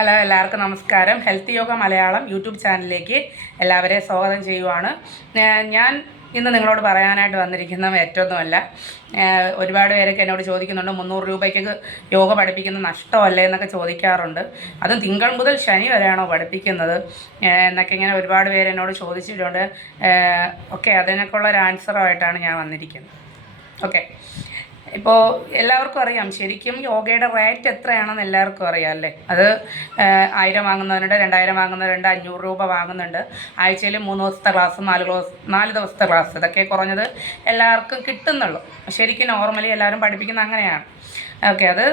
Hello, എല്ലാവർക്കും നമസ്കാരം. Health yoga Malayalam YouTube ചാനലിലേക്ക് എല്ലാവരെയും സ്വാഗതം ചെയ്യുവാണ്. ഞാൻ ഇന്ന് നിങ്ങളോട് പറയാനായിട്ട് വന്നിരിക്കുന്ന മറ്റൊന്നുമല്ല. ഒരുപാട് പേരൊക്കെ എന്നോട് ചോദിക്കുന്നുണ്ട്, 300 രൂപയ്ക്ക് യോഗ പഠിപ്പിക്കുന്ന നഷ്ടമല്ലേ എന്നൊക്കെ ചോദിക്കാറുണ്ട്. അതും തിങ്കൾ മുതൽ ശനി വരെയാണോ പഠിപ്പിക്കുന്നത് എന്നൊക്കെ ഇങ്ങനെ ഒരുപാട് പേര് എന്നോട് ചോദിച്ചിട്ടുണ്ട്. അതിനൊക്കെയുള്ള ഒരു ആൻസറുമായിട്ടാണ് ഞാൻ വന്നിരിക്കുന്നത്. ഇപ്പോൾ എല്ലാവർക്കും അറിയാം, ശരിക്കും യോഗയുടെ റേറ്റ് എത്രയാണെന്ന് എല്ലാവർക്കും അറിയാം അല്ലേ. അത് 1000 വാങ്ങുന്നവരുണ്ട്, 2000 വാങ്ങുന്നവരുണ്ട്, 500 രൂപ വാങ്ങുന്നുണ്ട്. ആഴ്ചയിൽ 3 ദിവസത്തെ ക്ലാസ്, 4 ദിവസത്തെ ക്ലാസ്, ഇതൊക്കെ കുറഞ്ഞത് എല്ലാവർക്കും കിട്ടുന്നുള്ളൂ. ശരിക്കും നോർമലി എല്ലാവരും പഠിപ്പിക്കുന്നത് അങ്ങനെയാണ്. അത്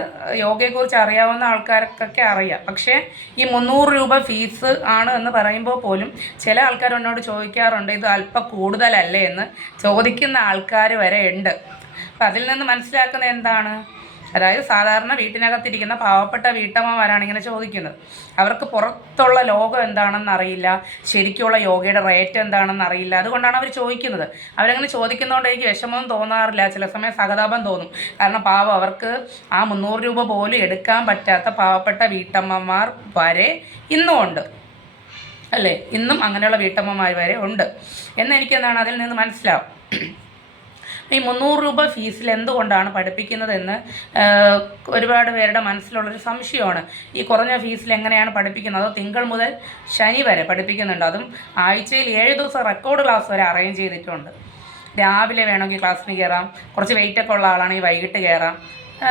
യോഗയെക്കുറിച്ച് അറിയാവുന്ന ആൾക്കാർക്കൊക്കെ അറിയാം. പക്ഷേ ഈ 300 രൂപ ഫീസ് ആണ് എന്ന് പറയുമ്പോൾ പോലും ചില ആൾക്കാർ എന്നോട് ചോദിക്കാറുണ്ട്, ഇത് അല്പം കൂടുതലല്ലേ എന്ന് ചോദിക്കുന്ന ആൾക്കാർ വരെ ഉണ്ട്. അപ്പം അതിൽ നിന്ന് മനസ്സിലാക്കുന്നത് എന്താണ്? അതായത് സാധാരണ വീട്ടിനകത്തിരിക്കുന്ന പാവപ്പെട്ട വീട്ടമ്മമാരാണ് ഇങ്ങനെ ചോദിക്കുന്നത്. അവർക്ക് പുറത്തുള്ള ലോകം എന്താണെന്ന് അറിയില്ല, ശരിക്കുള്ള യോഗയുടെ റേറ്റ് എന്താണെന്ന് അറിയില്ല. അതുകൊണ്ടാണ് അവർ ചോദിക്കുന്നത്. അവരങ്ങനെ ചോദിക്കുന്നതുകൊണ്ട് എനിക്ക് വിഷമം തോന്നാറില്ല, ചില സമയം സഹതാപം തോന്നും. കാരണം പാവം, അവർക്ക് ആ 300 രൂപ പോലും എടുക്കാൻ പറ്റാത്ത പാവപ്പെട്ട വീട്ടമ്മമാർ വരെ ഇന്നും ഉണ്ട് അല്ലേ. ഇന്നും അങ്ങനെയുള്ള വീട്ടമ്മമാർ വരെ ഉണ്ട് എന്നെനിക്കെന്താണ് അതിൽ നിന്ന് മനസ്സിലാവും. ഈ 300 രൂപ ഫീസിൽ എന്തുകൊണ്ടാണ് പഠിപ്പിക്കുന്നതെന്ന് ഒരുപാട് പേരുടെ മനസ്സിലുള്ളൊരു സംശയമാണ്. ഈ കുറഞ്ഞ ഫീസിൽ എങ്ങനെയാണ് പഠിപ്പിക്കുന്നത്? അതോ തിങ്കൾ മുതൽ ശനി വരെ പഠിപ്പിക്കുന്നുണ്ട്. അതും ആഴ്ചയിൽ 7 ദിവസം റെക്കോർഡ് ക്ലാസ് വരെ അറേഞ്ച് ചെയ്തിട്ടുണ്ട്. രാവിലെ വേണമെങ്കിൽ ക്ലാസ്സിന് കയറാം, കുറച്ച് വെയിറ്റൊക്കെ ഉള്ള ആളാണെങ്കിൽ വൈകിട്ട് കയറാം,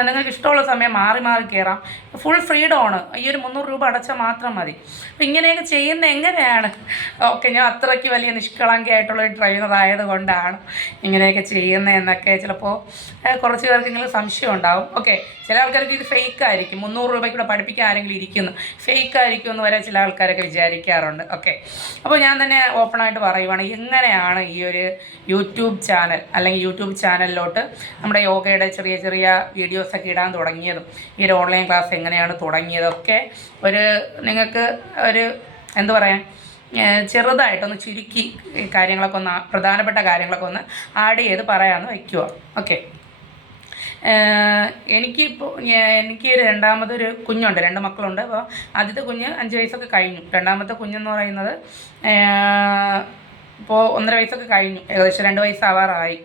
നിങ്ങൾക്ക് ഇഷ്ടമുള്ള സമയം മാറി മാറി കയറാം. ഫുൾ ഫ്രീഡമാണ്. ഈ ഒരു 300 രൂപ അടച്ചാൽ മാത്രം മതി. അപ്പം ഇങ്ങനെയൊക്കെ ചെയ്യുന്നത് എങ്ങനെയാണ്? ഞാൻ അത്രയ്ക്ക് വലിയ നിഷ്കളങ്കയായിട്ടുള്ളൊരു ട്രെയിനർ ആയതുകൊണ്ടാണ് ഇങ്ങനെയൊക്കെ ചെയ്യുന്നതെന്നൊക്കെ ചിലപ്പോൾ കുറച്ച് പേർക്കെങ്കിലും സംശയം ഉണ്ടാവും. ചില ആൾക്കാർക്ക് ഇത് ഫേക്ക് ആയിരിക്കും, 300 രൂപയ്ക്കൂടെ പഠിപ്പിക്കാൻ ആരെങ്കിലും ഇരിക്കുന്നു, ഫേക്ക് ആയിരിക്കും എന്ന് വരെ ചില ആൾക്കാരൊക്കെ വിചാരിക്കാറുണ്ട്. അപ്പോൾ ഞാൻ തന്നെ ഓപ്പണായിട്ട് പറയുവാണ്, എങ്ങനെയാണ് ഈ ഒരു യൂട്യൂബ് ചാനൽ അല്ലെങ്കിൽ യൂട്യൂബ് ചാനലിലോട്ട് നമ്മുടെ യോഗയുടെ ചെറിയ ചെറിയ വീഡിയോസൊക്കെ ഇടാൻ തുടങ്ങിയതും ഈ ഒരു ഓൺലൈൻ ക്ലാസ് എങ്ങനെയാണ് തുടങ്ങിയതൊക്കെ നിങ്ങൾക്ക് ഒരു എന്താ പറയാൻ, ചെറുതായിട്ടൊന്ന് ചുരുക്കി കാര്യങ്ങളൊക്കെ ഒന്ന്, പ്രധാനപ്പെട്ട കാര്യങ്ങളൊക്കെ ഒന്ന് ആഡ് ചെയ്ത് പറയാമെന്ന് വയ്ക്കുക. എനിക്ക് രണ്ടാമതൊരു കുഞ്ഞുണ്ട്, 2 മക്കളുണ്ട്. അപ്പോൾ ആദ്യത്തെ കുഞ്ഞ് 5 വയസ്സൊക്കെ കഴിഞ്ഞു. രണ്ടാമത്തെ കുഞ്ഞെന്ന് പറയുന്നത് ഇപ്പോൾ 1.5 വയസ്സൊക്കെ കഴിഞ്ഞു, ഏകദേശം 2 വയസ്സാവാറായി.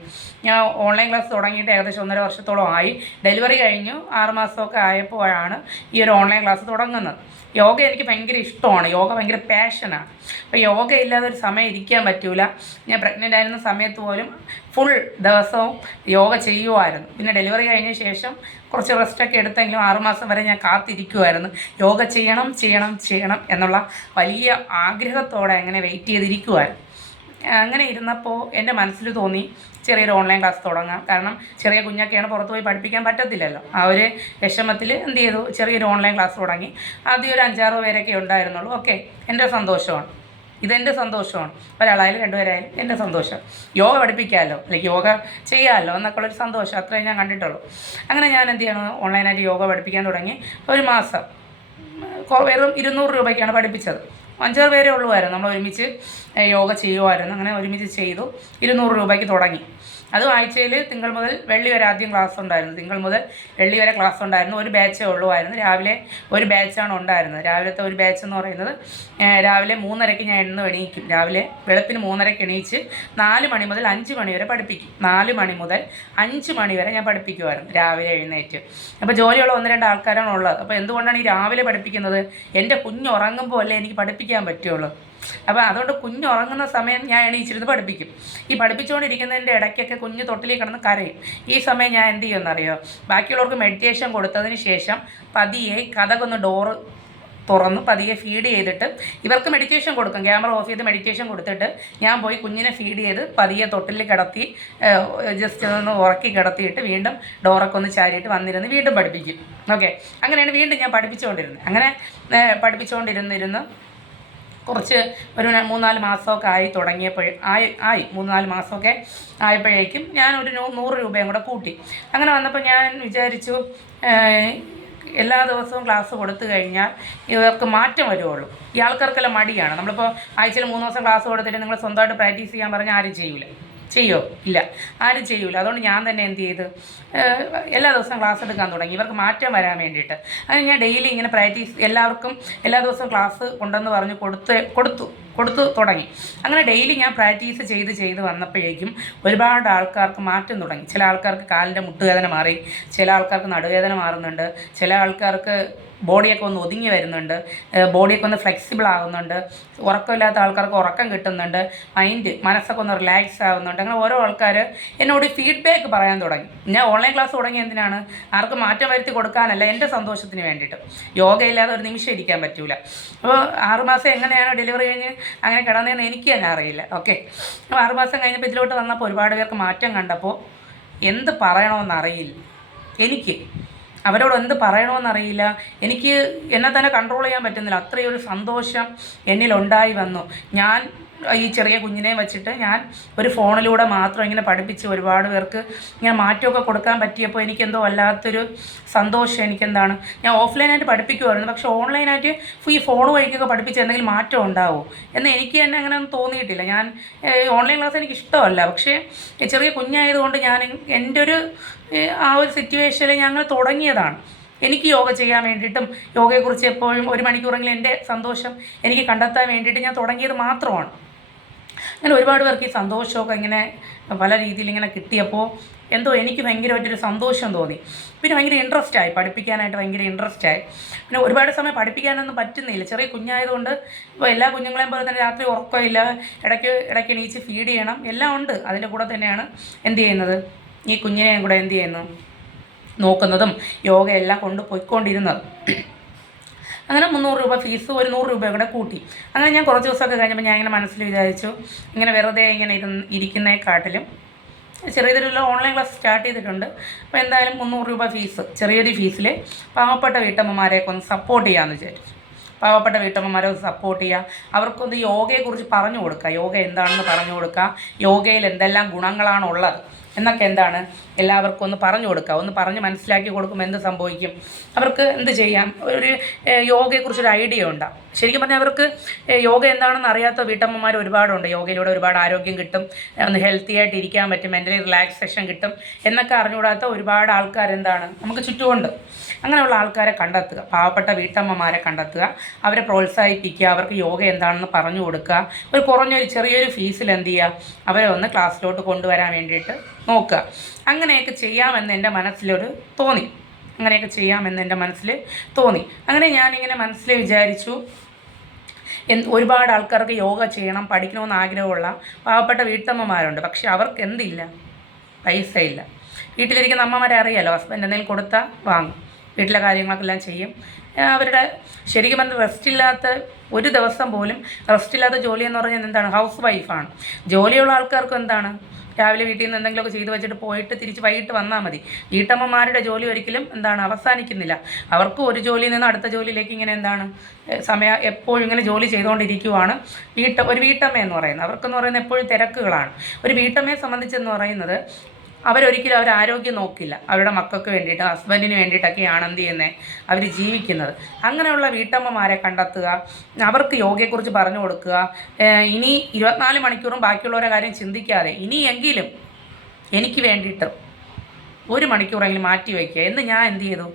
ഞാൻ ഓൺലൈൻ ക്ലാസ് തുടങ്ങിയിട്ട് ഏകദേശം 1.5 വർഷത്തോളം ആയി. ഡെലിവറി കഴിഞ്ഞു 6 മാസമൊക്കെ ആയപ്പോഴാണ് ഈ ഒരു ഓൺലൈൻ ക്ലാസ് തുടങ്ങുന്നത്. യോഗ എനിക്ക് ഭയങ്കര ഇഷ്ടമാണ്, യോഗ ഭയങ്കര പാഷനാണ്. അപ്പോൾ യോഗ ഇല്ലാതെ ഒരു സമയം ഇരിക്കാൻ പറ്റൂല. ഞാൻ പ്രഗ്നൻ്റ് ആയിരുന്ന സമയത്ത് പോലും ഫുൾ ദിവസവും യോഗ ചെയ്യുമായിരുന്നു. പിന്നെ ഡെലിവറി കഴിഞ്ഞ ശേഷം കുറച്ച് റെസ്റ്റൊക്കെ എടുത്തെങ്കിലും 6 മാസം വരെ ഞാൻ കാത്തിരിക്കുമായിരുന്നു, യോഗ ചെയ്യണം ചെയ്യണം ചെയ്യണം എന്നുള്ള വലിയ ആഗ്രഹത്തോടെ അങ്ങനെ വെയിറ്റ് ചെയ്തിരിക്കുമായിരുന്നു. അങ്ങനെ ഇരുന്നപ്പോൾ എൻ്റെ മനസ്സിൽ തോന്നി ചെറിയൊരു ഓൺലൈൻ ക്ലാസ് തുടങ്ങാം. കാരണം ചെറിയ കുഞ്ഞൊക്കെയാണ്, പുറത്ത് പോയി പഠിപ്പിക്കാൻ പറ്റത്തില്ലല്ലോ. ആ ഒരു വിഷമത്തിൽ എന്ത് ചെയ്തു, ചെറിയൊരു ഓൺലൈൻ ക്ലാസ് തുടങ്ങി. ആദ്യം ഒരു 5-6 പേരൊക്കെ ഉണ്ടായിരുന്നുള്ളൂ. എൻ്റെ സന്തോഷമാണ്, ഇതെൻ്റെ സന്തോഷമാണ്. ഒരാളായാലും 2 പേരായാലും എൻ്റെ സന്തോഷം. യോഗ പഠിപ്പിക്കാമല്ലോ, അല്ലെങ്കിൽ യോഗ ചെയ്യാമല്ലോ എന്നൊക്കെ ഉള്ളൊരു സന്തോഷം, അത്രയും ഞാൻ കണ്ടിട്ടുള്ളൂ. അങ്ങനെ ഞാൻ എന്ത് ചെയ്യണം, ഓൺലൈനായിട്ട് യോഗ പഠിപ്പിക്കാൻ തുടങ്ങി. ഒരു മാസം വെറും 200 രൂപയ്ക്കാണ് പഠിപ്പിച്ചത്. 5-6 പേരേ ഉള്ളുമായിരുന്നു, നമ്മൾ ഒരുമിച്ച് യോഗ ചെയ്യുമായിരുന്നു. അങ്ങനെ ഒരുമിച്ച് ചെയ്തു, 200 രൂപയ്ക്ക് തുടങ്ങി. അതും ആഴ്ചയിൽ തിങ്കൾ മുതൽ വെള്ളി വരെ ആദ്യം ക്ലാസ് ഉണ്ടായിരുന്നു. തിങ്കൾ മുതൽ വെള്ളി വരെ ക്ലാസ് ഉണ്ടായിരുന്നു. ഒരു ബാച്ചേ ഉള്ളുമായിരുന്നു. രാവിലെ ഒരു ബാച്ചാണ് ഉണ്ടായിരുന്നത്. രാവിലത്തെ ഒരു ബാച്ച് എന്ന് പറയുന്നത് രാവിലെ 3:30 ഞാൻ എണീക്കും. രാവിലെ വെളുപ്പിന് 3:30 എണീച്ച് 4 മണി മുതൽ 5 മണി വരെ പഠിപ്പിക്കും. 4 മണി മുതൽ 5 മണി വരെ ഞാൻ പഠിപ്പിക്കുമായിരുന്നു രാവിലെ എഴുന്നേറ്റ്. അപ്പോൾ ജോലിയുള്ള 1-2 ആൾക്കാരാണ് ഉള്ളത്. അപ്പോൾ എന്തുകൊണ്ടാണ് ഈ രാവിലെ പഠിപ്പിക്കുന്നത്? എൻ്റെ കുഞ്ഞുറങ്ങുമ്പോൾ അല്ലേ എനിക്ക് പഠിപ്പിക്കാൻ പറ്റുള്ളൂ. അപ്പോൾ അതുകൊണ്ട് കുഞ്ഞുറങ്ങുന്ന സമയം ഞാൻ എണീച്ചിരുന്ന് പഠിപ്പിക്കും. ഈ പഠിപ്പിച്ചുകൊണ്ടിരിക്കുന്നതിൻ്റെ ഇടയ്ക്കൊക്കെ കുഞ്ഞ് തൊട്ടിലേക്ക് കിടന്ന് കരയും. ഈ സമയം ഞാൻ എന്ത് ചെയ്യുമെന്നറിയോ, ബാക്കിയുള്ളവർക്ക് മെഡിറ്റേഷൻ കൊടുത്തതിന് ശേഷം പതിയെ കതകൊന്ന് ഡോറ് തുറന്ന് പതിയെ ഫീഡ് ചെയ്തിട്ട് ഇവർക്ക് മെഡിറ്റേഷൻ കൊടുക്കും. ക്യാമറ ഓഫ് ചെയ്ത് മെഡിറ്റേഷൻ കൊടുത്തിട്ട് ഞാൻ പോയി കുഞ്ഞിനെ ഫീഡ് ചെയ്ത് പതിയെ തൊട്ടിൽ കിടത്തി ജസ്റ്റ് ഒന്ന് ഉറക്കി കിടത്തിയിട്ട് വീണ്ടും ഡോറൊക്കെ ഒന്ന് ചാരിയിട്ട് വന്നിരുന്ന് വീണ്ടും പഠിപ്പിക്കും. അങ്ങനെയാണ് വീണ്ടും ഞാൻ പഠിപ്പിച്ചുകൊണ്ടിരുന്നത്. അങ്ങനെ പഠിപ്പിച്ചുകൊണ്ടിരുന്നിരുന്ന് കുറച്ച് ഒരു 3-4 മാസമൊക്കെ ആയി തുടങ്ങിയപ്പോൾ 3-4 മാസമൊക്കെ ആയപ്പോഴേക്കും ഞാൻ ഒരു 100 രൂപയും കൂടെ കൂട്ടി. അങ്ങനെ വന്നപ്പോൾ ഞാൻ വിചാരിച്ചു, എല്ലാ ദിവസവും ക്ലാസ് കൊടുത്തു കഴിഞ്ഞാൽ ഇവർക്ക് മാറ്റം വരുവുള്ളൂ. ഈ ആൾക്കാർക്കെല്ലാം മടിയാണ്. നമ്മളിപ്പോൾ ആഴ്ചയിൽ 3 ദിവസം ക്ലാസ് കൊടുത്തിട്ട് നിങ്ങൾ സ്വന്തമായിട്ട് പ്രാക്ടീസ് ചെയ്യാൻ പറഞ്ഞാൽ ആരും ചെയ്യൂല. ചെയ്യോ? ഇല്ല, ആരും ചെയ്യൂല. അതുകൊണ്ട് ഞാൻ തന്നെ എന്ത് ചെയ്ത് എല്ലാ ദിവസവും ക്ലാസ് എടുക്കാൻ തുടങ്ങി, ഇവർക്ക് മാറ്റം വരാൻ വേണ്ടിയിട്ട്. അങ്ങനെ ഞാൻ ഡെയിലി ഇങ്ങനെ പ്രാക്ടീസ് എല്ലാവർക്കും എല്ലാ ദിവസവും ക്ലാസ് ഉണ്ടെന്ന് പറഞ്ഞ് കൊടുത്തു തുടങ്ങി. അങ്ങനെ ഡെയിലി ഞാൻ പ്രാക്ടീസ് ചെയ്ത് വന്നപ്പോഴേക്കും ഒരുപാട് ആൾക്കാർക്ക് മാറ്റം തുടങ്ങി. ചില ആൾക്കാർക്ക് കാലിൻ്റെ മുട്ടുവേദന മാറി, ചില ആൾക്കാർക്ക് നടുവേദന മാറുന്നുണ്ട്, ചില ആൾക്കാർക്ക് ബോഡിയൊക്കെ ഒന്ന് ഒതുങ്ങി വരുന്നുണ്ട്, ബോഡിയൊക്കെ ഒന്ന് ഫ്ലെക്സിബിൾ ആകുന്നുണ്ട്, ഉറക്കമില്ലാത്ത ആൾക്കാർക്ക് ഉറക്കം കിട്ടുന്നുണ്ട്, മനസ്സൊക്കെ ഒന്ന് റിലാക്സ് ആകുന്നുണ്ട്. അങ്ങനെ ഓരോ ആൾക്കാർ എന്നോട് ഫീഡ്ബാക്ക് പറയാൻ തുടങ്ങി. ഞാൻ ഓൺലൈൻ ക്ലാസ് തുടങ്ങി എന്തിനാണ്? ആർക്കും മാറ്റം വരുത്തി കൊടുക്കാനല്ല, എൻ്റെ സന്തോഷത്തിന് വേണ്ടിയിട്ട്. യോഗയില്ലാതെ ഒരു നിമിഷം ഇരിക്കാൻ പറ്റൂല. അപ്പോൾ 6 മാസം എങ്ങനെയാണ് ഡെലിവറി കഴിഞ്ഞ് അങ്ങനെ കിടന്നതെന്ന് എനിക്ക് തന്നെ അറിയില്ല. ഓക്കെ, അപ്പോൾ 6 മാസം കഴിഞ്ഞപ്പോൾ ഇതിലോട്ട് വന്നപ്പോൾ ഒരുപാട് പേർക്ക് മാറ്റം കണ്ടപ്പോൾ എന്ത് പറയണമെന്നറിയില്ല. എനിക്ക് അവരോട് എന്ത് പറയണമെന്നറിയില്ല. എനിക്ക് എന്നെ തന്നെ കൺട്രോൾ ചെയ്യാൻ പറ്റുന്നില്ല. അത്രയൊരു സന്തോഷം എന്നിലുണ്ടായി വന്നു. ഞാൻ ഈ ചെറിയ കുഞ്ഞിനെ വെച്ചിട്ട് ഞാൻ ഒരു ഫോണിലൂടെ മാത്രം ഇങ്ങനെ പഠിപ്പിച്ച് ഒരുപാട് പേർക്ക് ഇങ്ങനെ മാറ്റമൊക്കെ കൊടുക്കാൻ പറ്റിയപ്പോൾ എനിക്കെന്തോ വല്ലാത്തൊരു സന്തോഷം. എനിക്കെന്താണ്, ഞാൻ ഓഫ്ലൈനായിട്ട് പഠിപ്പിക്കുമായിരുന്നു, പക്ഷേ ഓൺലൈനായിട്ട് ഈ ഫോൺ വഴിക്കൊക്കെ പഠിപ്പിച്ച് എന്തെങ്കിലും മാറ്റം ഉണ്ടാവുമോ എന്ന് എനിക്ക് തന്നെ അങ്ങനെ ഒന്നും തോന്നിയിട്ടില്ല. ഞാൻ ഓൺലൈൻ ക്ലാസ് എനിക്ക് ഇഷ്ടമല്ല, പക്ഷേ ചെറിയ കുഞ്ഞായതുകൊണ്ട് ഞാൻ എൻ്റെ ഒരു ആ ഒരു സിറ്റുവേഷനിൽ ഞങ്ങൾ തുടങ്ങിയതാണ്. എനിക്ക് യോഗ ചെയ്യാൻ വേണ്ടിയിട്ടും യോഗയെക്കുറിച്ച് എപ്പോഴും 1 മണിക്കൂറെങ്കിലും എൻ്റെ സന്തോഷം എനിക്ക് കണ്ടെത്താൻ വേണ്ടിയിട്ട് ഞാൻ തുടങ്ങിയത് മാത്രമാണ്. അങ്ങനെ ഒരുപാട് പേർക്ക് ഈ സന്തോഷമൊക്കെ ഇങ്ങനെ പല രീതിയിൽ ഇങ്ങനെ കിട്ടിയപ്പോൾ എന്തോ എനിക്ക് ഭയങ്കരമായിട്ടൊരു സന്തോഷം തോന്നി. പിന്നെ ഭയങ്കര ഇൻട്രസ്റ്റായി, പഠിപ്പിക്കാനായിട്ട് ഭയങ്കര ഇൻട്രസ്റ്റായി. പിന്നെ ഒരുപാട് സമയം പഠിപ്പിക്കാനൊന്നും പറ്റുന്നില്ല, ചെറിയ കുഞ്ഞായതുകൊണ്ട്. ഇപ്പോൾ എല്ലാ കുഞ്ഞുങ്ങളെയും പോലെ തന്നെ രാത്രി ഉറക്കമില്ല, ഇടയ്ക്ക് എണീച്ച് ഫീഡ് ചെയ്യണം, എല്ലാം ഉണ്ട്. അതിൻ്റെ കൂടെ തന്നെയാണ് എന്ത് ചെയ്യുന്നത്, ഈ കുഞ്ഞിനെയും കൂടെ എന്ത് ചെയ്യുന്നു, നോക്കുന്നതും യോഗയെല്ലാം പോയിക്കൊണ്ടിരുന്നത്. അങ്ങനെ 300 രൂപ ഫീസ്, ഒരു 100 രൂപ കൂടെ കൂട്ടി. അങ്ങനെ ഞാൻ കുറച്ച് ദിവസമൊക്കെ കഴിഞ്ഞപ്പോൾ ഞാൻ ഇങ്ങനെ മനസ്സിൽ വിചാരിച്ചു, ഇങ്ങനെ വെറുതെ ഇങ്ങനെ ഇരിക്കുന്നതിനെക്കാട്ടിലും ചെറിയൊരു ഓൺലൈൻ ക്ലാസ് സ്റ്റാർട്ട് ചെയ്തിട്ടുണ്ട്. അപ്പോൾ എന്തായാലും 300 രൂപ ഫീസ്, ചെറിയൊരു ഫീസിൽ പാവപ്പെട്ട വീട്ടമ്മമാരെയൊക്കെ ഒന്ന് സപ്പോർട്ട് ചെയ്യാമെന്ന് വിചാരിച്ചു. പാവപ്പെട്ട വീട്ടമ്മമാരെ ഒന്ന് സപ്പോർട്ട് ചെയ്യുക, അവർക്കൊന്ന് യോഗയെക്കുറിച്ച് പറഞ്ഞു കൊടുക്കുക, യോഗ എന്താണെന്ന് പറഞ്ഞു കൊടുക്കുക, യോഗയിൽ എന്തെല്ലാം ഗുണങ്ങളാണുള്ളത് എന്നൊക്കെ എന്താണ് എല്ലാവർക്കും ഒന്ന് പറഞ്ഞു കൊടുക്കുക. ഒന്ന് പറഞ്ഞ് മനസ്സിലാക്കി കൊടുക്കുമ്പോൾ എന്ത് സംഭവിക്കും, അവർക്ക് എന്ത് ചെയ്യാം, ഒരു യോഗയെക്കുറിച്ചൊരു ഐഡിയ ഉണ്ടാകും. ശരിക്കും പറഞ്ഞാൽ അവർക്ക് യോഗ എന്താണെന്ന് അറിയാത്ത വീട്ടമ്മമാർ ഒരുപാടുണ്ട്. യോഗയിലൂടെ ഒരുപാട് ആരോഗ്യം കിട്ടും, ഒന്ന് ഹെൽത്തി ആയിട്ട് ഇരിക്കാൻ പറ്റും, മെൻ്റലി റിലാക്സേഷൻ കിട്ടും എന്നൊക്കെ അറിഞ്ഞുകൂടാത്ത ഒരുപാട് ആൾക്കാരെന്താണ് നമുക്ക് ചുറ്റുമുണ്ട്. അങ്ങനെയുള്ള ആൾക്കാരെ കണ്ടെത്തുക, പാവപ്പെട്ട വീട്ടമ്മമാരെ കണ്ടെത്തുക, അവരെ പ്രോത്സാഹിപ്പിക്കുക, അവർക്ക് യോഗ എന്താണെന്ന് പറഞ്ഞു കൊടുക്കുക. ഒരു കുറഞ്ഞൊരു ചെറിയൊരു ഫീസിൽ എന്ത് ചെയ്യുക, അവരെ ഒന്ന് ക്ലാസ്സിലോട്ട് കൊണ്ടുവരാൻ വേണ്ടിയിട്ട് നോക്കുക. അങ്ങനെയൊക്കെ ചെയ്യാമെന്ന് എൻ്റെ മനസ്സിലൊരു തോന്നി. അങ്ങനെ ഞാനിങ്ങനെ മനസ്സിൽ വിചാരിച്ചു, ഒരുപാട് ആൾക്കാർക്ക് യോഗ ചെയ്യണം, പഠിക്കണമെന്ന് ആഗ്രഹമുള്ള പാവപ്പെട്ട വീട്ടമ്മമാരുണ്ട്. പക്ഷെ അവർക്ക് എന്തില്ല, പൈസ ഇല്ല. വീട്ടിലിരിക്കുന്ന അമ്മമാരെ അറിയാലോ, ഹസ്ബൻഡ് എന്തെങ്കിലും കൊടുത്താൽ വാങ്ങും, വീട്ടിലെ കാര്യങ്ങളൊക്കെല്ലാം ചെയ്യും. അവരുടെ ശരിക്കും പറഞ്ഞാൽ റെസ്റ്റില്ലാത്ത ഒരു ദിവസം പോലും റെസ്റ്റില്ലാത്ത ജോലി എന്ന് പറഞ്ഞാൽ എന്താണ്, ഹൗസ് വൈഫാണ്. ജോലിയുള്ള ആൾക്കാർക്ക് എന്താണ്, രാവിലെ വീട്ടിൽ നിന്ന് എന്തെങ്കിലുമൊക്കെ ചെയ്ത് വെച്ചിട്ട് പോയിട്ട് തിരിച്ച് വൈകിട്ട് വന്നാൽ മതി. വീട്ടമ്മമാരുടെ ജോലി ഒരിക്കലും എന്താണ് അവസാനിക്കുന്നില്ല. അവർക്ക് ഒരു ജോലിയിൽ നിന്ന് അടുത്ത ജോലിയിലേക്ക് ഇങ്ങനെ എന്താണ് എപ്പോഴും ഇങ്ങനെ ജോലി ചെയ്തുകൊണ്ടിരിക്കുവാണ് ഒരു വീട്ടമ്മ എന്ന് പറയുന്നത്. അവർക്കെന്ന് പറയുന്നത് എപ്പോഴും തിരക്കുകളാണ്. ഒരു വീട്ടമ്മയെ സംബന്ധിച്ചെന്ന് പറയുന്നത് അവരൊരിക്കലും അവർ ആരോഗ്യം നോക്കില്ല. അവരുടെ മക്കൾക്ക് വേണ്ടിയിട്ട്, ഹസ്ബൻഡിന് വേണ്ടിയിട്ടൊക്കെയാണ് എന്ത് ചെയ്യുന്നത്, അവർ ജീവിക്കുന്നത്. അങ്ങനെയുള്ള വീട്ടമ്മമാരെ കണ്ടെത്തുക, അവർക്ക് യോഗയെക്കുറിച്ച് പറഞ്ഞു കൊടുക്കുക. ഇനി 24 മണിക്കൂറും ബാക്കിയുള്ളവരുടെ കാര്യം ചിന്തിക്കാതെ ഇനിയെങ്കിലും എനിക്ക് വേണ്ടിയിട്ട് 1 മണിക്കൂറെങ്കിലും മാറ്റി വയ്ക്കുക എന്ന് ഞാൻ എന്ത് ചെയ്തു,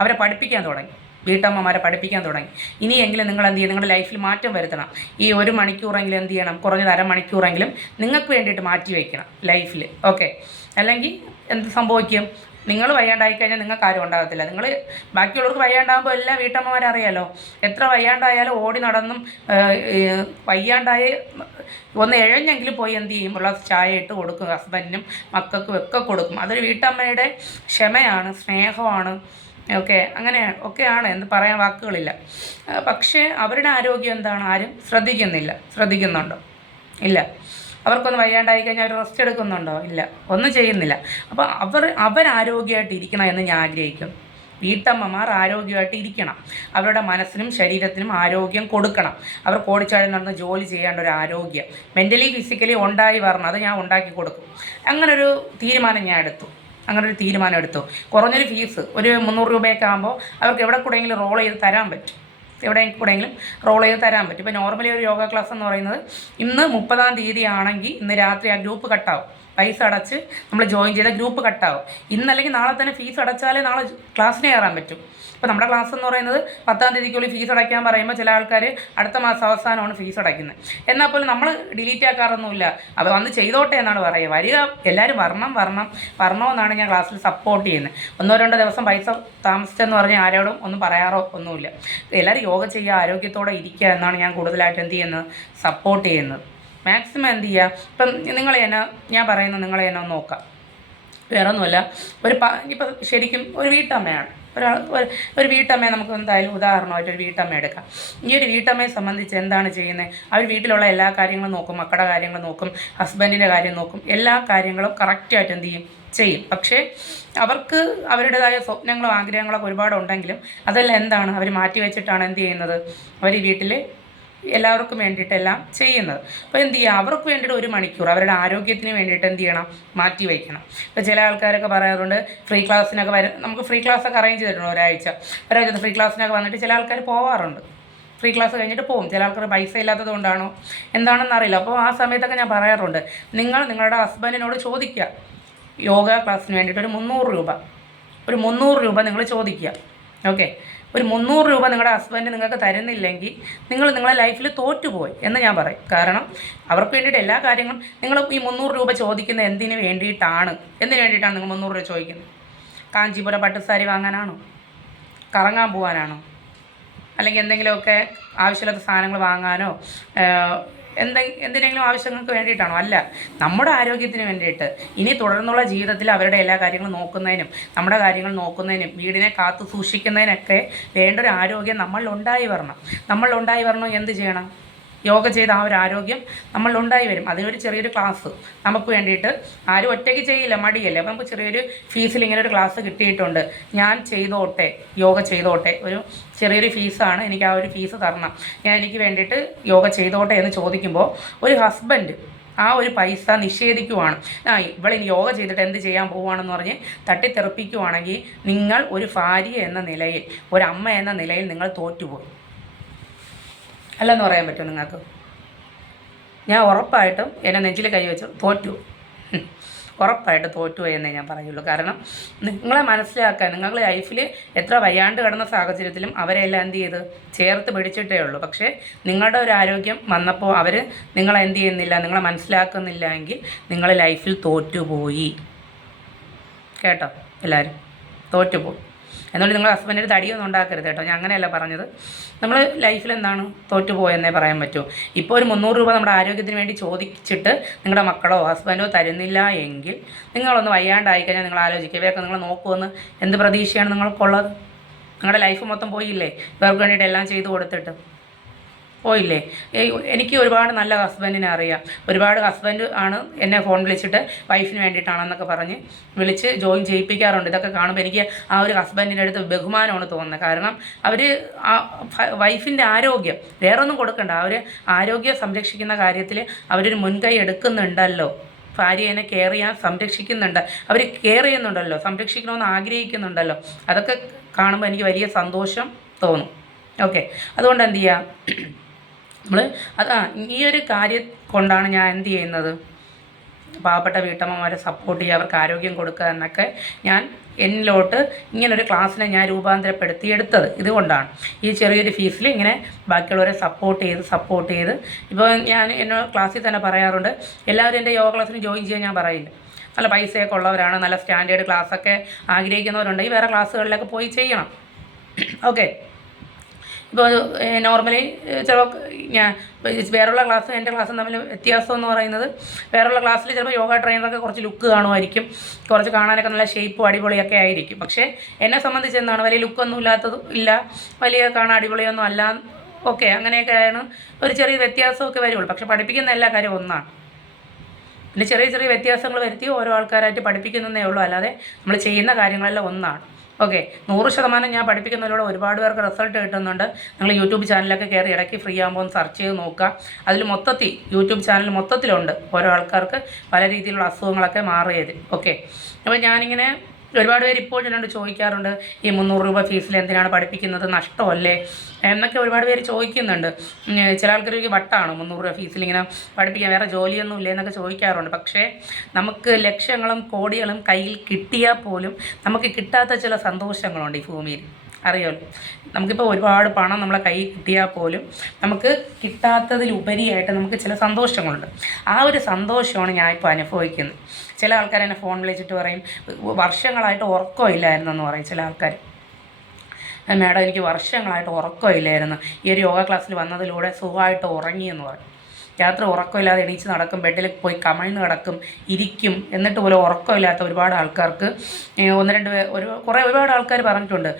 അവരെ പഠിപ്പിക്കാൻ തുടങ്ങി. വീട്ടമ്മമാരെ പഠിപ്പിക്കാൻ തുടങ്ങി. ഇനിയെങ്കിലും നിങ്ങൾ എന്ത് ചെയ്യും, നിങ്ങളുടെ ലൈഫിൽ മാറ്റം വരുത്തണം. ഈ 1 മണിക്കൂറെങ്കിലും എന്ത് ചെയ്യണം, കുറഞ്ഞത് അരമണിക്കൂറെങ്കിലും നിങ്ങൾക്ക് വേണ്ടിയിട്ട് മാറ്റി വയ്ക്കണം ലൈഫിൽ. ഓക്കെ, അല്ലെങ്കിൽ എന്ത് സംഭവിക്കും, നിങ്ങൾ വയ്യാണ്ടായിക്കഴിഞ്ഞാൽ നിങ്ങൾക്ക് ആരും ഉണ്ടാകത്തില്ല. നിങ്ങൾ ബാക്കിയുള്ളവർക്ക് വയ്യാണ്ടാകുമ്പോൾ എല്ലാം വീട്ടമ്മമാരറിയാലോ, എത്ര വയ്യാണ്ടായാലും ഓടി നടന്നും വയ്യാണ്ടായി ഒന്ന് എഴഞ്ഞെങ്കിലും പോയി എന്ത് ചെയ്യും, ഉള്ള ചായ ഇട്ട് കൊടുക്കും, ഹസ്ബൻഡിനും മക്കൾക്കും ഒക്കെ കൊടുക്കും. അതൊരു വീട്ടമ്മയുടെ ക്ഷമയാണ്, സ്നേഹമാണ്. ഓക്കെ, അങ്ങനെ ഒക്കെയാണ്, എന്ത് പറയാൻ വാക്കുകളില്ല. പക്ഷേ അവരുടെ ആരോഗ്യം എന്താണ്, ആരും ശ്രദ്ധിക്കുന്നുണ്ടോ? ഇല്ല. അവർക്കൊന്ന് വയ്യാണ്ടായി കഴിഞ്ഞാൽ അവർ റെസ്റ്റ് എടുക്കുന്നുണ്ടോ? ഇല്ല, ഒന്നും ചെയ്യുന്നില്ല. അപ്പോൾ അവരാരോഗ്യമായിട്ട് ഇരിക്കണം എന്ന് ഞാൻ ആഗ്രഹിക്കും. വീട്ടമ്മമാർ ആരോഗ്യമായിട്ട് ഇരിക്കണം, അവരുടെ മനസ്സിനും ശരീരത്തിനും ആരോഗ്യം കൊടുക്കണം. അവർ കോടിച്ചാടി നടന്ന് ജോലി ചെയ്യേണ്ട ഒരു ആരോഗ്യം മെൻ്റലി ഫിസിക്കലി ഉണ്ടായി വരണം, അത് ഞാൻ ഉണ്ടാക്കി കൊടുക്കും. അങ്ങനൊരു തീരുമാനം ഞാൻ എടുത്തു. കുറഞ്ഞൊരു ഫീസ്, ഒരു 300 രൂപയൊക്കെ ആകുമ്പോൾ അവർക്ക് എവിടെ കൂടെയെങ്കിലും റോൾ ചെയ്ത് തരാൻ പറ്റും. എവിടെയെങ്കിലും റോൾ ചെയ്ത് തരാൻ പറ്റും. ഇപ്പോൾ നോർമലി ഒരു യോഗ ക്ലാസ് എന്ന് പറയുന്നത് ഇന്ന് 30-ാം തീയതി ആണെങ്കിൽ ഇന്ന് രാത്രി ആ ഗ്രൂപ്പ് കട്ടാവും. പൈസ അടച്ച് നമ്മൾ ജോയിൻ ചെയ്ത ഗ്രൂപ്പ് കട്ടാവും. ഇന്നല്ലെങ്കിൽ നാളെ തന്നെ ഫീസ് അടച്ചാലേ നാളെ ക്ലാസ്സിന് കയറാൻ പറ്റും. ഇപ്പോൾ നമ്മുടെ ക്ലാസ് എന്ന് പറയുന്നത് 10-ാം തീയതിക്കുള്ളിൽ ഫീസ് അടയ്ക്കാൻ പറയുമ്പോൾ ചില ആൾക്കാർ അടുത്ത മാസം അവസാനമാണ് ഫീസ് അടയ്ക്കുന്നത്. എന്നാൽ പോലും നമ്മൾ ഡിലീറ്റ് ആക്കാറൊന്നുമില്ല. അവർ വന്ന് ചെയ്തോട്ടെ എന്നാണ് പറയുക. വരിക, എല്ലാവരും വരണമെന്നാണ് ഞാൻ ക്ലാസ്സിൽ സപ്പോർട്ട് ചെയ്യുന്നത്. 1-2 ദിവസം പൈസ താമസിച്ചെന്ന് പറഞ്ഞ് ആരോടും ഒന്നും പറയാറോ ഒന്നുമില്ല. എല്ലാവരും യോഗ ചെയ്യുക, ആരോഗ്യത്തോടെ ഇരിക്കുക എന്നാണ് ഞാൻ കൂടുതലായിട്ട് എന്ത് ചെയ്യുന്നത്, സപ്പോർട്ട് ചെയ്യുന്നത്. മാക്സിമം എന്ത് ചെയ്യുക, ഇപ്പം നിങ്ങളെ തന്നെ ഞാൻ പറയുന്നത്, നിങ്ങളെ തന്നെ ഒന്ന് നോക്കാം. വേറെ ഒന്നുമല്ല, ഇപ്പം ശരിക്കും ഒരു വീട്ടമ്മയാണ്, ഒരു വീട്ടമ്മയെ നമുക്ക് എന്തായാലും ഉദാഹരണമായിട്ട് ഒരു വീട്ടമ്മ എടുക്കാം. ഈ ഒരു വീട്ടമ്മയെ സംബന്ധിച്ച് എന്താണ് ചെയ്യുന്നത്? അവർ വീട്ടിലുള്ള എല്ലാ കാര്യങ്ങളും നോക്കും, മക്കളുടെ കാര്യങ്ങൾ നോക്കും, ഹസ്ബൻഡിൻ്റെ കാര്യം നോക്കും, എല്ലാ കാര്യങ്ങളും കറക്റ്റായിട്ട് എന്ത് ചെയ്യും. പക്ഷേ അവർക്ക് അവരുടേതായ സ്വപ്നങ്ങളും ആഗ്രഹങ്ങളൊക്കെ ഒരുപാടുണ്ടെങ്കിലും അതെല്ലാം എന്താണ് അവർ മാറ്റി വെച്ചിട്ടാണ് എന്ത് ചെയ്യുന്നത്, അവർ ഈ വീട്ടിൽ എല്ലാവർക്കും വേണ്ടിയിട്ടെല്ലാം ചെയ്യുന്നത്. അപ്പോൾ എന്ത് ചെയ്യുക, അവർക്ക് വേണ്ടിയിട്ട് 1 മണിക്കൂർ അവരുടെ ആരോഗ്യത്തിന് വേണ്ടിയിട്ട് എന്ത് ചെയ്യണം, മാറ്റി വയ്ക്കണം. ഇപ്പോൾ ചില ആൾക്കാരൊക്കെ പറയാറുണ്ട് ഫ്രീ ക്ലാസ്സിനൊക്കെ നമുക്ക് ഫ്രീ ക്ലാസ്സൊക്കെ അറേഞ്ച് ചെയ്തിട്ടുണ്ട്. ഒരാഴ്ച ഫ്രീ ക്ലാസ്സിനൊക്കെ വന്നിട്ട് ചില ആൾക്കാർ പോവാറുണ്ട്. ഫ്രീ ക്ലാസ് കഴിഞ്ഞിട്ട് പോകും. ചില ആൾക്കാർ പൈസ ഇല്ലാത്തത് കൊണ്ടാണോ എന്താണെന്ന് അറിയില്ല. അപ്പോൾ ആ സമയത്തൊക്കെ ഞാൻ പറയാറുണ്ട്, നിങ്ങളുടെ ഹസ്ബൻഡിനോട് ചോദിക്കുക, യോഗ ക്ലാസ്സിന് വേണ്ടിയിട്ട് ഒരു 300 രൂപ നിങ്ങൾ ചോദിക്കുക. ഓക്കെ, ഒരു 300 രൂപ നിങ്ങളുടെ ഹസ്ബൻഡ് നിങ്ങൾക്ക് തരുന്നില്ലെങ്കിൽ നിങ്ങളെ ലൈഫിൽ തോറ്റുപോയി എന്ന് ഞാൻ പറയും. കാരണം അവർക്ക് വേണ്ടിയിട്ട് എല്ലാ കാര്യങ്ങളും നിങ്ങൾ ഈ 300 രൂപ ചോദിക്കുന്നത് എന്തിനു വേണ്ടിയിട്ടാണ് നിങ്ങൾ 300 രൂപ ചോദിക്കുന്നത്? കാഞ്ചീപുരം പട്ടുസാരി വാങ്ങാനാണോ? കറങ്ങാൻ പോകാനാണോ? അല്ലെങ്കിൽ എന്തെങ്കിലുമൊക്കെ ആവശ്യമില്ലാത്ത സാധനങ്ങൾ വാങ്ങാനോ എന്തിനെങ്കിലും ആവശ്യങ്ങൾക്ക് വേണ്ടിയിട്ടാണോ? അല്ല, നമ്മുടെ ആരോഗ്യത്തിന് വേണ്ടിയിട്ട് ഇനി തുടർന്നുള്ള ജീവിതത്തിൽ അവരുടെ എല്ലാ കാര്യങ്ങളും നോക്കുന്നതിനും നമ്മുടെ കാര്യങ്ങൾ നോക്കുന്നതിനും വീടിനെ കാത്തു സൂക്ഷിക്കുന്നതിനൊക്കെ വേണ്ട ഒരു ആരോഗ്യം നമ്മളിലുണ്ടായി വരണം. എന്ത് ചെയ്യണം? യോഗ ചെയ്ത ആ ഒരു ആരോഗ്യം നമ്മളിലുണ്ടായി വരും. അതിനൊരു ചെറിയൊരു ക്ലാസ് നമുക്ക് വേണ്ടിയിട്ട് ആരും ഒറ്റയ്ക്ക് ചെയ്യില്ല, മടിയല്ലേ. അപ്പം നമുക്ക് ചെറിയൊരു ഫീസിൽ ഇങ്ങനെ ഒരു ക്ലാസ് കിട്ടിയിട്ടുണ്ട്, ഞാൻ ചെയ്തോട്ടെ, യോഗ ചെയ്തോട്ടെ, ഒരു ചെറിയൊരു ഫീസാണ്, എനിക്ക് ആ ഒരു ഫീസ് തരണം, എനിക്ക് വേണ്ടിയിട്ട് യോഗ ചെയ്തോട്ടെ എന്ന് ചോദിക്കുമ്പോൾ ഒരു ഹസ്ബൻഡ് ആ ഒരു പൈസ നിഷേധിക്കുവാണ്. ഇവളിനി യോഗ ചെയ്തിട്ട് എന്ത് ചെയ്യാൻ പോവുകയാണെന്ന് പറഞ്ഞ് തട്ടിത്തെറിപ്പിക്കുവാണെങ്കിൽ നിങ്ങൾ ഒരു ഭാര്യ എന്ന നിലയിൽ, ഒരമ്മ എന്ന നിലയിൽ നിങ്ങൾ തോറ്റുപോയി. അല്ലെന്ന് പറയാൻ പറ്റുമോ നിങ്ങൾക്ക്? ഞാൻ ഉറപ്പായിട്ടും എന്നെ നെഞ്ചിൽ കൈവച്ച് ഉറപ്പായിട്ട് തോറ്റുപോയി എന്നേ ഞാൻ പറയുള്ളൂ. കാരണം നിങ്ങളെ മനസ്സിലാക്കാൻ, നിങ്ങളുടെ ലൈഫിൽ എത്ര വയ്യാണ്ട് കിടന്ന സാഹചര്യത്തിലും അവരെല്ലാം എന്ത് ചെയ്ത് ചേർത്ത് പിടിച്ചിട്ടേ ഉള്ളൂ. പക്ഷേ നിങ്ങളുടെ ഒരു ആരോഗ്യം വന്നപ്പോൾ അവർ നിങ്ങളെ എന്ത് ചെയ്യുന്നില്ല, നിങ്ങളെ മനസ്സിലാക്കുന്നില്ല എങ്കിൽ നിങ്ങൾ ലൈഫിൽ തോറ്റുപോയി. കേട്ടോ, എല്ലാവരും തോറ്റുപോയി. എന്തുകൊണ്ട് നിങ്ങൾ ഹസ്ബൻഡിന് തടിയൊന്നും ഉണ്ടാക്കരുത് കേട്ടോ, ഞാൻ അങ്ങനെയല്ല പറഞ്ഞത്. നമ്മൾ ലൈഫിൽ എന്താണ് തോറ്റുപോയെന്നേ പറയാൻ പറ്റുമോ? ഇപ്പോൾ ഒരു 300 രൂപ നമ്മുടെ ആരോഗ്യത്തിന് വേണ്ടി ചോദിച്ചിട്ട് നിങ്ങളുടെ മക്കളോ ഹസ്ബൻഡോ തരുന്നില്ല എങ്കിൽ നിങ്ങളൊന്ന് വയ്യാണ്ടായിക്കഴിഞ്ഞാൽ നിങ്ങൾ ആലോചിക്കുക, ഇവരൊക്കെ നിങ്ങൾ നോക്കുമെന്ന് എന്ത് പ്രതീക്ഷയാണ് നിങ്ങൾക്കുള്ളത്? നിങ്ങളുടെ ലൈഫ് മൊത്തം പോയില്ലേ ഇവർക്ക് വേണ്ടിയിട്ട് എല്ലാം ചെയ്തു കൊടുത്തിട്ട്? പോയില്ലേ? എനിക്ക് ഒരുപാട് നല്ല ഹസ്ബൻഡിനെ അറിയാം. ഒരുപാട് ഹസ്ബൻഡ് ആണ് എന്നെ ഫോൺ വിളിച്ചിട്ട് വൈഫിന് വേണ്ടിയിട്ടാണെന്നൊക്കെ പറഞ്ഞ് വിളിച്ച് ജോയിൻ ചെയ്യിപ്പിക്കാറുണ്ട്. ഇതൊക്കെ കാണുമ്പോൾ എനിക്ക് ആ ഒരു ഹസ്ബൻഡിൻ്റെ അടുത്ത് ബഹുമാനമാണ് തോന്നുന്നത്. കാരണം അവർ ആ വൈഫിൻ്റെ ആരോഗ്യം വേറൊന്നും കൊടുക്കണ്ട, അവർ ആരോഗ്യം സംരക്ഷിക്കുന്ന കാര്യത്തിൽ അവരൊരു മുൻകൈ എടുക്കുന്നുണ്ടല്ലോ. ഭാര്യനെ കെയർ ചെയ്യാൻ സംരക്ഷിക്കുന്നുണ്ട്, അവർ കെയർ ചെയ്യുന്നുണ്ടല്ലോ, സംരക്ഷിക്കണമെന്ന് ആഗ്രഹിക്കുന്നുണ്ടല്ലോ. അതൊക്കെ കാണുമ്പോൾ എനിക്ക് വലിയ സന്തോഷം തോന്നും. ഓക്കെ, അതുകൊണ്ട് എന്ത് ചെയ്യുക, നമ്മൾ ഈ ഒരു കാര്യം കൊണ്ടാണ് ഞാൻ എന്ത് ചെയ്യുന്നത്, പാവപ്പെട്ട വീട്ടമ്മമാരെ സപ്പോർട്ട് ചെയ്യുക, അവർക്ക് ആരോഗ്യം കൊടുക്കുക എന്നൊക്കെ ഞാൻ എന്നിലോട്ട് ഇങ്ങനൊരു ക്ലാസ്സിനെ ഞാൻ രൂപാന്തരപ്പെടുത്തിയെടുത്തത് ഇതുകൊണ്ടാണ്. ഈ ചെറിയൊരു ഫീസിൽ ഇങ്ങനെ ബാക്കിയുള്ളവരെ സപ്പോർട്ട് ചെയ്ത് ഇപ്പോൾ ഞാൻ എന്നോട് ക്ലാസ്സിൽ തന്നെ പറയാറുണ്ട്, എല്ലാവരും എൻ്റെ യോഗ ക്ലാസ്സിന് ജോയിൻ ചെയ്യാൻ ഞാൻ പറയില്ല. നല്ല പൈസയൊക്കെ ഉള്ളവരാണ്, നല്ല സ്റ്റാൻഡേർഡ് ക്ലാസ്സൊക്കെ ആഗ്രഹിക്കുന്നവരുണ്ടെങ്കിൽ വേറെ ക്ലാസ്സുകളിലൊക്കെ പോയി ചെയ്യണം. ഓക്കെ, ഇപ്പോൾ നോർമലി ചിലപ്പോൾ ഞാൻ വേറെയുള്ള ക്ലാസ്സും എൻ്റെ ക്ലാസ്സും തമ്മിൽ വ്യത്യാസം എന്ന് പറയുന്നത്, വേറെയുള്ള ക്ലാസ്സിൽ ചിലപ്പോൾ യോഗ ട്രെയിനറൊക്കെ കുറച്ച് ലുക്ക് കാണുമായിരിക്കും, കുറച്ച് കാണാനൊക്കെ നല്ല ഷേപ്പും അടിപൊളിയൊക്കെ ആയിരിക്കും. പക്ഷേ എന്നെ സംബന്ധിച്ച് എന്താണ്, വലിയ ലുക്കൊന്നും ഇല്ല, വലിയ കാണാൻ അടിപൊളിയൊന്നും അല്ല. ഓക്കെ, അങ്ങനെയൊക്കെയാണ്, ഒരു ചെറിയ വ്യത്യാസമൊക്കെ വരുള്ളൂ. പക്ഷേ പഠിപ്പിക്കുന്ന എല്ലാ കാര്യവും ഒന്നാണ്. പിന്നെ ചെറിയ ചെറിയ വ്യത്യാസങ്ങൾ വരുത്തി ഓരോ ആൾക്കാരായിട്ട് പഠിപ്പിക്കുന്നതേ ഉള്ളൂ, അല്ലാതെ നമ്മൾ ചെയ്യുന്ന കാര്യങ്ങളെല്ലാം ഒന്നാണ്. ഓക്കെ, 100% ഞാൻ പഠിപ്പിക്കുന്നതിലൂടെ ഒരുപാട് പേർക്ക് റിസൾട്ട് കിട്ടുന്നുണ്ട്. നിങ്ങൾ യൂട്യൂബ് ചാനലൊക്കെ കയറി ഇടയ്ക്ക് ഫ്രീ ആകുമ്പോൾ ഒന്ന് സെർച്ച് ചെയ്ത് നോക്കുക. അതിൽ മൊത്തത്തിൽ യൂട്യൂബ് ചാനൽ മൊത്തത്തിലുണ്ട് ഓരോ ആൾക്കാർക്ക് പല രീതിയിലുള്ള അസുഖങ്ങളൊക്കെ മാറിയത്. ഓക്കെ, അപ്പോൾ ഞാനിങ്ങനെ ഒരുപാട് പേര് ഇപ്പോൾ എന്നോട് ചോദിക്കാറുണ്ട്, ഈ 300 രൂപ ഫീസിൽ എന്തിനാണ് പഠിപ്പിക്കുന്നത്, നഷ്ടമല്ലേ എന്നൊക്കെ ഒരുപാട് പേര് ചോദിക്കുന്നുണ്ട്. ചില ആൾക്കാർക്ക് വട്ടാണ് 300 രൂപ ഫീസിൽ ഇങ്ങനെ പഠിപ്പിക്കാൻ, വേറെ ജോലിയൊന്നും ഇല്ലേ എന്നൊക്കെ ചോദിക്കാറുണ്ട്. പക്ഷേ നമുക്ക് ലക്ഷങ്ങളും കോടികളും കയ്യിൽ കിട്ടിയാൽ പോലും നമുക്ക് കിട്ടാത്ത ചില സന്തോഷങ്ങളുണ്ട് ഈ ഭൂമിയിൽ, അറിയാമല്ലോ. നമുക്കിപ്പോൾ ഒരുപാട് പണം നമ്മളെ കയ്യിൽ കിട്ടിയാൽ പോലും നമുക്ക് കിട്ടാത്തതിലുപരിയായിട്ട് നമുക്ക് ചില സന്തോഷങ്ങളുണ്ട്. ആ ഒരു സന്തോഷമാണ് ഞാൻ ഇപ്പോൾ അനുഭവിക്കുന്നത്. ചില ആൾക്കാർ എന്നെ ഫോൺ വിളിച്ചിട്ട് പറയും, വർഷങ്ങളായിട്ട് ഉറക്കമില്ലായിരുന്നെന്ന് പറയും ചില ആൾക്കാർ. മാഡം എനിക്ക് വർഷങ്ങളായിട്ട് ഉറക്കമില്ലായിരുന്നു, ഈ ഒരു യോഗ ക്ലാസ്സിൽ വന്നതിലൂടെ സുഖമായിട്ട് ഉറങ്ങിയെന്ന് പറയും. രാത്രി ഉറക്കമില്ലാതെ എണീച്ച് നടക്കും, ബെഡിൽ പോയി കമിഴ്ന്ന് കിടക്കും, ഇരിക്കും, എന്നിട്ട് പോലും ഉറക്കമില്ലാത്ത ഒരുപാട് ആൾക്കാർക്ക് ഒരുപാട് ആൾക്കാർ പറഞ്ഞിട്ടുണ്ട്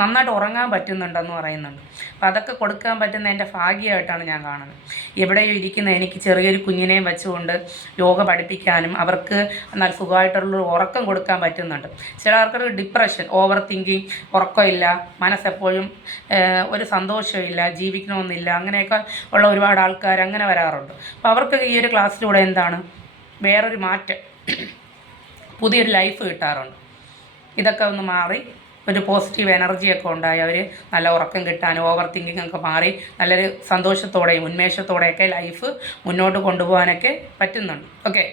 നന്നായിട്ട് ഉറങ്ങാൻ പറ്റുന്നുണ്ടെന്ന് പറയുന്നുണ്ട്. അപ്പോൾ അതൊക്കെ കൊടുക്കാൻ പറ്റുന്ന എൻ്റെ ഭാഗ്യമായിട്ടാണ് ഞാൻ കാണുന്നത്. എവിടെയോ ഇരിക്കുന്ന എനിക്ക് ചെറിയൊരു കുഞ്ഞിനെയും വെച്ചുകൊണ്ട് യോഗ പഠിപ്പിക്കാനും അവർക്ക് എന്നാൽ സുഖമായിട്ടുള്ളൊരു ഉറക്കം കൊടുക്കാൻ പറ്റുന്നുണ്ട്. ചില ആൾക്കാർക്ക് ഡിപ്രഷൻ, ഓവർ തിങ്കിങ്, ഉറക്കമില്ല, മനസ്സെപ്പോഴും ഒരു സന്തോഷമില്ല, ജീവിക്കണമെന്നില്ല, അങ്ങനെയൊക്കെ ഉള്ള ഒരുപാട് ആൾക്കാർ അങ്ങനെ വരാറുണ്ട്. അപ്പോൾ അവർക്ക് ഈ ഒരു ക്ലാസ്സിലൂടെ എന്താണ് വേറൊരു മാറ്റം, പുതിയൊരു ലൈഫ് കിട്ടാറുണ്ട്. ഇതൊക്കെ ഒന്ന് മാറി ഒരു പോസിറ്റീവ് എനർജിയൊക്കെ ഉണ്ടായി അവർ നല്ല ഉറക്കം കിട്ടാനും ഓവർ തിങ്കിങ് ഒക്കെ മാറി നല്ലൊരു സന്തോഷത്തോടെയും ഉന്മേഷത്തോടെയൊക്കെ ലൈഫ് മുന്നോട്ട് കൊണ്ടുപോകാനൊക്കെ പറ്റുന്നുണ്ട്. ഓക്കെ,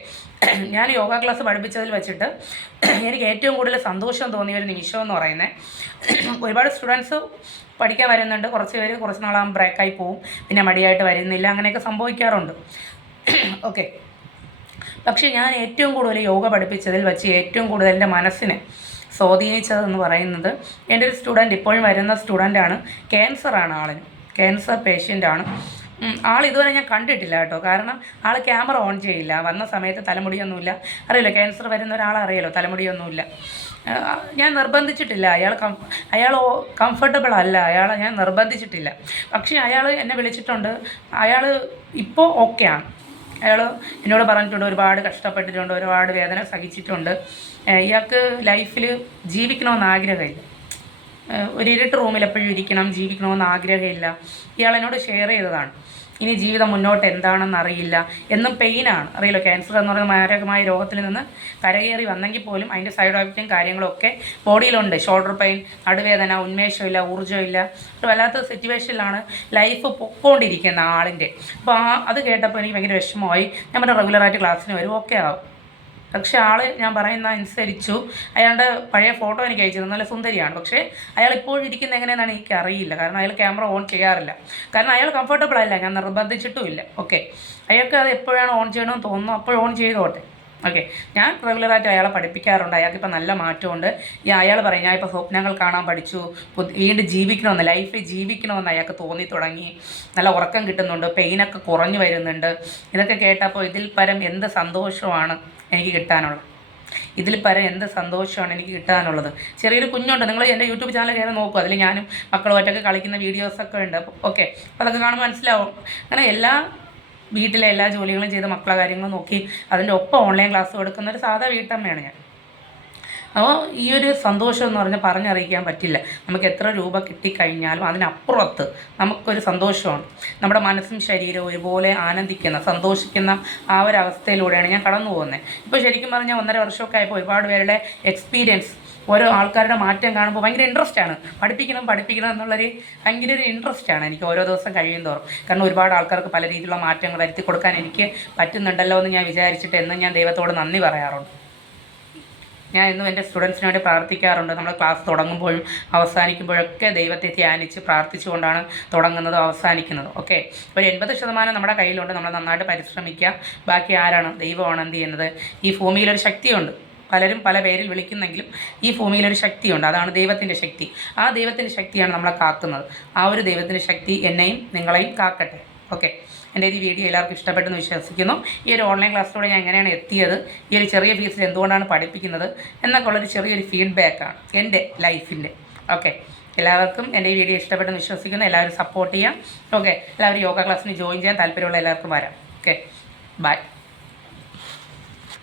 ഞാൻ യോഗ ക്ലാസ് പഠിപ്പിച്ചതിൽ വെച്ചിട്ട് എനിക്ക് ഏറ്റവും കൂടുതൽ സന്തോഷം തോന്നിയ ഒരു നിമിഷം എന്ന് പറയുന്നത്, ഒരുപാട് സ്റ്റുഡൻസ് പഠിക്കാൻ വരുന്നുണ്ട്, കുറച്ച് പേര് കുറച്ച് നാളാകുമ്പോൾ ബ്രേക്കായി പോവും, പിന്നെ മടിയായിട്ട് വരുന്നില്ല, അങ്ങനെയൊക്കെ സംഭവിക്കാറുണ്ട്. ഓക്കെ, പക്ഷേ ഞാൻ ഏറ്റവും കൂടുതൽ യോഗ പഠിപ്പിച്ചതിൽ വെച്ച് ഏറ്റവും കൂടുതൽ എൻ്റെ മനസ്സിനെ സ്വാധീനിച്ചതെന്ന് പറയുന്നത്, എൻ്റെ ഒരു സ്റ്റുഡൻറ്റ്, ഇപ്പോഴും വരുന്ന സ്റ്റുഡൻ്റാണ്, ക്യാൻസറാണ്, ആളിന് ക്യാൻസർ പേഷ്യൻ്റാണ്. ആൾ ഇതുവരെ ഞാൻ കണ്ടിട്ടില്ല കേട്ടോ, കാരണം ആൾ ക്യാമറ ഓൺ ചെയ്യില്ല, വന്ന സമയത്ത് തലമുടിയൊന്നുമില്ല, അറിയില്ല, ക്യാൻസർ വരുന്ന ഒരാളറിയാലോ, തലമുടിയൊന്നുമില്ല. ഞാൻ നിർബന്ധിച്ചിട്ടില്ല, അയാൾ കംഫർട്ടബിൾ അല്ല, അയാളെ ഞാൻ നിർബന്ധിച്ചിട്ടില്ല. പക്ഷേ അയാൾ എന്നെ വിളിച്ചിട്ടുണ്ട്, അയാൾ ഇപ്പോൾ ഓക്കെയാണ്. അയാൾ എന്നോട് പറഞ്ഞിട്ടുണ്ട് ഒരുപാട് കഷ്ടപ്പെട്ടിട്ടുണ്ട്, ഒരുപാട് വേദന സഹിച്ചിട്ടുണ്ട്, ഇയാൾക്ക് ലൈഫിൽ ജീവിക്കണമെന്ന് ആഗ്രഹമില്ല, ഒരു ഇരുട്ട് റൂമിൽ എപ്പോഴും ജീവിക്കണമെന്ന് ആഗ്രഹമില്ല. ഇയാൾ എന്നോട് ഷെയർ ചെയ്തതാണ്. ഇനി ജീവിതം മുന്നോട്ട് എന്താണെന്ന് അറിയില്ല, എന്നും പെയിനാണ്, അറിയില്ല, ക്യാൻസർ എന്ന് പറയുന്ന മാരകമായ രോഗത്തിൽ നിന്ന് കരകയറി വന്നെങ്കിൽ പോലും അതിൻ്റെ സൈഡ് എഫക്റ്റും കാര്യങ്ങളൊക്കെ ബോഡിയിലുണ്ട്. ഷോൾഡർ പെയിൻ, നടുവേദന, ഉന്മേഷമില്ല, ഊർജ്ജമില്ല, ഒരു വല്ലാത്ത സിറ്റുവേഷനിലാണ് ലൈഫ് പൊക്കോണ്ടിരിക്കുന്ന ആളിൻ്റെ. അപ്പോൾ അത് കേട്ടപ്പോൾ എനിക്ക് ഭയങ്കര വിഷമമായി. ഞാൻ പറഞ്ഞ റെഗുലറായിട്ട് ക്ലാസ്സിന് വരും, ഓക്കെ ആവും. പക്ഷേ ആൾ ഞാൻ പറയുന്ന അനുസരിച്ചു, അയാളുടെ പഴയ ഫോട്ടോ എനിക്ക് അയച്ചത് നല്ല സുന്ദരിയാണ്, പക്ഷേ അയാൾ ഇപ്പോഴും ഇരിക്കുന്നത് എങ്ങനെയാണെന്ന് എനിക്ക് അറിയില്ല, കാരണം അയാൾ ക്യാമറ ഓൺ ചെയ്യാറില്ല, കാരണം അയാൾ കംഫർട്ടബിൾ അല്ല, ഞാൻ നിർബന്ധിച്ചിട്ടുമില്ല. ഓക്കെ, അയാൾക്ക് അത് എപ്പോഴാണ് ഓൺ ചെയ്യണമെന്ന് തോന്നുന്നു അപ്പോൾ ഓൺ ചെയ്തോട്ടെ. ഓക്കെ, ഞാൻ റെഗുലറായിട്ട് അയാളെ പഠിപ്പിക്കാറുണ്ട്, അയാൾക്കിപ്പോൾ നല്ല മാറ്റമുണ്ട്. അയാൾ പറയും, ഞാൻ ഇപ്പോൾ സ്വപ്നങ്ങൾ കാണാൻ പഠിച്ചു, വീണ്ടും ജീവിക്കണമെന്ന്, ലൈഫിൽ ജീവിക്കണമെന്ന് അയാൾക്ക് തോന്നി തുടങ്ങി, നല്ല ഉറക്കം കിട്ടുന്നുണ്ട്, പെയിനൊക്കെ കുറഞ്ഞു വരുന്നുണ്ട്. ഇതൊക്കെ കേട്ടപ്പോൾ ഇതിൽ പരം എന്ത് സന്തോഷമാണ് എനിക്ക് കിട്ടാനുള്ളത്, ഇതിൽ പരം എന്ത് സന്തോഷമാണ് എനിക്ക് കിട്ടാനുള്ളത്. ചെറിയൊരു കുഞ്ഞുണ്ട്, നിങ്ങൾ എൻ്റെ യൂട്യൂബ് ചാനൽ കയറി നോക്കും, അതിൽ ഞാനും മക്കളുമായിട്ടൊക്കെ കളിക്കുന്ന വീഡിയോസൊക്കെ ഉണ്ട്. ഓക്കെ, അപ്പോൾ അതൊക്കെ കാണുമ്പോൾ മനസ്സിലാവും. അങ്ങനെ വീട്ടിലെ എല്ലാ ജോലികളും ചെയ്ത് മക്കളെ കാര്യങ്ങൾ നോക്കി അതിൻ്റെ ഒപ്പം ഓൺലൈൻ ക്ലാസ് കൊടുക്കുന്ന ഒരു സാധാ വീട്ടമ്മയാണ് ഞാൻ. അപ്പോൾ ഈ ഒരു സന്തോഷം എന്ന് പറഞ്ഞാൽ പറഞ്ഞറിയിക്കാൻ പറ്റില്ല. നമുക്ക് എത്ര രൂപ കിട്ടിക്കഴിഞ്ഞാലും അതിനപ്പുറത്ത് നമുക്കൊരു സന്തോഷമാണ്. നമ്മുടെ മനസ്സും ശരീരവും ഒരുപോലെ ആനന്ദിക്കുന്ന, സന്തോഷിക്കുന്ന ആ ഒരു അവസ്ഥയിലൂടെയാണ് ഞാൻ കടന്നു പോകുന്നത്. ഇപ്പോൾ ശരിക്കും പറഞ്ഞാൽ 1.5 വർഷമൊക്കെ ആയപ്പോൾ ഒരുപാട് പേരുടെ എക്സ്പീരിയൻസ്, ഓരോ ആൾക്കാരുടെ മാറ്റം കാണുമ്പോൾ ഭയങ്കര ഇൻട്രസ്റ്റാണ്. പഠിപ്പിക്കണം എന്നുള്ളൊരു ഭയങ്കര ഒരു ഇൻട്രസ്റ്റാണ് എനിക്ക് ഓരോ ദിവസം കഴിയുന്തോറും. കാരണം ഒരുപാട് ആൾക്കാർക്ക് പല രീതിയിലുള്ള മാറ്റങ്ങൾ വരുത്തി കൊടുക്കാൻ എനിക്ക് പറ്റുന്നുണ്ടല്ലോ എന്ന് ഞാൻ വിചാരിച്ചിട്ട് എന്നും ഞാൻ ദൈവത്തോട് നന്ദി പറയാറുണ്ട്. ഞാൻ എന്നും എൻ്റെ സ്റ്റുഡൻസിന് വേണ്ടി പ്രാർത്ഥിക്കാറുണ്ട്. നമ്മൾ ക്ലാസ് തുടങ്ങുമ്പോഴും അവസാനിക്കുമ്പോഴൊക്കെ ദൈവത്തെ ധ്യാനിച്ച് പ്രാർത്ഥിച്ചുകൊണ്ടാണ് തുടങ്ങുന്നതും അവസാനിക്കുന്നതും. ഓക്കെ, ഒരു 80% നമ്മുടെ കയ്യിലുണ്ട്, നമ്മൾ നന്നായിട്ട് പരിശ്രമിക്കുക. ബാക്കി ആരാണ്? ദൈവമാണ് എന്ത് ചെയ്യുന്നത്. ഈ ഭൂമിയിലൊരു ശക്തിയുണ്ട്, പലരും പല പേരിൽ വിളിക്കുന്നെങ്കിലും ഈ ഭൂമിയിലൊരു ശക്തിയുണ്ട്, അതാണ് ദൈവത്തിൻ്റെ ശക്തി. ആ ദൈവത്തിൻ്റെ ശക്തിയാണ് നമ്മളെ കാക്കുന്നത്. ആ ഒരു ദൈവത്തിൻ്റെ ശക്തി എന്നെയും നിങ്ങളെയും കാക്കട്ടെ. ഓക്കെ, എൻ്റെ ഈ വീഡിയോ എല്ലാവർക്കും ഇഷ്ടപ്പെട്ടെന്ന് വിശ്വസിക്കുന്നു. ഈ ഒരു ഓൺലൈൻ ക്ലാസ്സിലൂടെ ഞാൻ എങ്ങനെയാണ് എത്തിയത്, ഈ ഒരു ചെറിയ ഫീസിൽ എന്തുകൊണ്ടാണ് പഠിപ്പിക്കുന്നത് എന്നൊക്കെ ഉള്ളൊരു ചെറിയൊരു ഫീഡ്ബാക്കാണ് എൻ്റെ ലൈഫിൻ്റെ. ഓക്കെ, എല്ലാവർക്കും എൻ്റെ ഈ വീഡിയോ ഇഷ്ടപ്പെട്ടെന്ന് വിശ്വസിക്കുന്നു. എല്ലാവരും സപ്പോർട്ട് ചെയ്യാം. ഓക്കെ, എല്ലാവരും യോഗ ക്ലാസ്സിന് ജോയിൻ ചെയ്യാൻ താല്പര്യമുള്ള എല്ലാവർക്കും വരാം. Okay, by.